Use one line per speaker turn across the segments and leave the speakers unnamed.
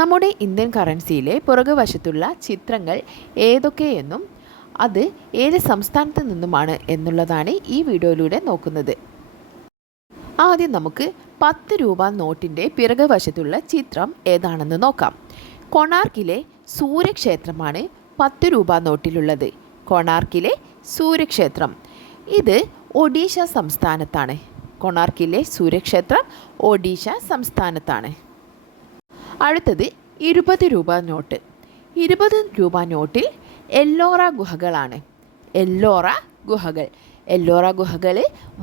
നമ്മുടെ ഇന്ത്യൻ കറൻസിയിലെ പുറകുവശത്തുള്ള ചിത്രങ്ങൾ ഏതൊക്കെയെന്നും അത് ഏത് സംസ്ഥാനത്ത് നിന്നുമാണ് എന്നുള്ളതാണ് ഈ വീഡിയോയിലൂടെ നോക്കുന്നത്. ആദ്യം നമുക്ക് പത്ത് രൂപ നോട്ടിന്റെ പിറകുവശത്തുള്ള ചിത്രം ഏതാണെന്ന് നോക്കാം. കൊണാർക്കിലെ സൂര്യക്ഷേത്രമാണ് പത്ത് രൂപ നോട്ടിലുള്ളത്. കൊണാർക്കിലെ സൂര്യക്ഷേത്രം. ഇത് ഒഡീഷ സംസ്ഥാനത്താണ്. കൊണാർക്കിലെ സൂര്യക്ഷേത്രം ഒഡീഷ സംസ്ഥാനത്താണ്. അടുത്തത് ഇരുപത് രൂപ നോട്ട്. ഇരുപത് രൂപ നോട്ടിൽ എല്ലോറ ഗുഹകളാണ്. എല്ലോറ ഗുഹകൾ. എല്ലോറ ഗുഹകൾ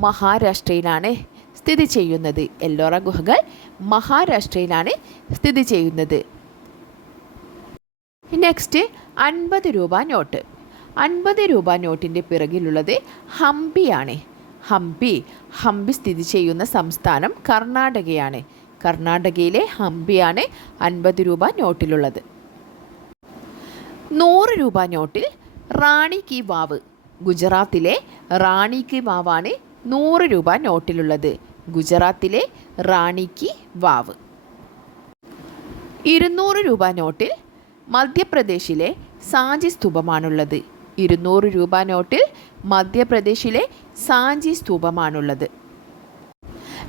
മഹാരാഷ്ട്രയിലാണ് സ്ഥിതി ചെയ്യുന്നത്. എല്ലോറ ഗുഹകൾ മഹാരാഷ്ട്രയിലാണ് സ്ഥിതി ചെയ്യുന്നത്. നെക്സ്റ്റ് അൻപത് രൂപ നോട്ട്. അൻപത് രൂപ നോട്ടിന്റെ പിറകിലുള്ളത് ഹംപിയാണ്. ഹംപി. ഹംപി സ്ഥിതി ചെയ്യുന്ന സംസ്ഥാനം കർണാടകയാണ്. കർണാടകയിലെ ഹംപിയാണ് അൻപത് രൂപ നോട്ടിലുള്ളത്. നൂറ് രൂപ നോട്ടിൽ റാണി കി വാവ് ഗുജറാത്തിലെ റാണി കി വാവാണ് നൂറ് രൂപ നോട്ടിലുള്ളത്. ഗുജറാത്തിലെ റാണി കി വാവ്. ഇരുന്നൂറ് രൂപ നോട്ടിൽ മധ്യപ്രദേശിലെ സാഞ്ചി സ്തൂപമാണുള്ളത്. ഇരുന്നൂറ് രൂപ നോട്ടിൽ മധ്യപ്രദേശിലെ സാഞ്ചി സ്തൂപമാണുള്ളത്.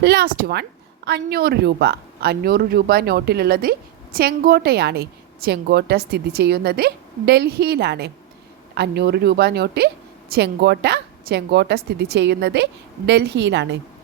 ലാസ്റ്റ് വൺ അഞ്ഞൂറ് രൂപ. അഞ്ഞൂറ് രൂപ നോട്ടിലുള്ളത് ചെങ്കോട്ടയാണ്. ചെങ്കോട്ട സ്ഥിതി ചെയ്യുന്നത് ഡൽഹിയിലാണ്. അഞ്ഞൂറ് രൂപ നോട്ട് ചെങ്കോട്ട ചെങ്കോട്ട സ്ഥിതി ചെയ്യുന്നത് ഡൽഹിയിലാണ്.